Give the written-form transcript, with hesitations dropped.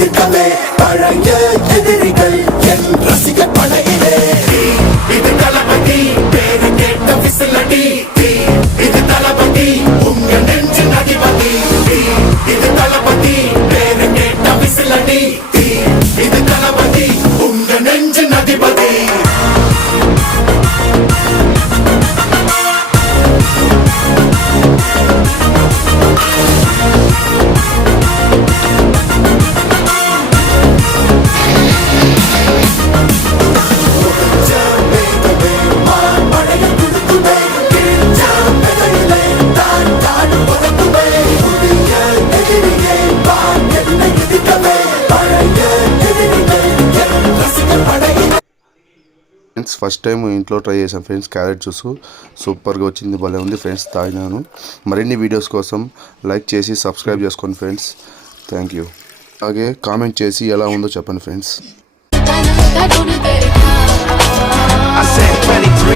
எதிர்க்கவே பழைய எதிரிகள் என் ரசிகர் படையிலே இது தளபதி பேரு கேட்ட விசிலடி இது தளபதி உங்க நெஞ்சு அதிபதி இது தளபதி பேரு கேட்ட விசிலடி இது தளபதி உங்க நெஞ்சு அதிபதி ఫ్రెండ్స్ ఫస్ట్ టైం ఇంట్లో ట్రై చేశాను ఫ్రెండ్స్ క్యారెట్ జ్యూస్ సూపర్గా వచ్చింది, భలే ఉంది ఫ్రెండ్స్. తాగినాను. మరిన్ని వీడియోస్ కోసం లైక్ చేసి సబ్స్క్రైబ్ చేసుకోండి ఫ్రెండ్స్. Thank you. అలాగే కామెంట్ చేసి ఎలా ఉందో చెప్పండి ఫ్రెండ్స్.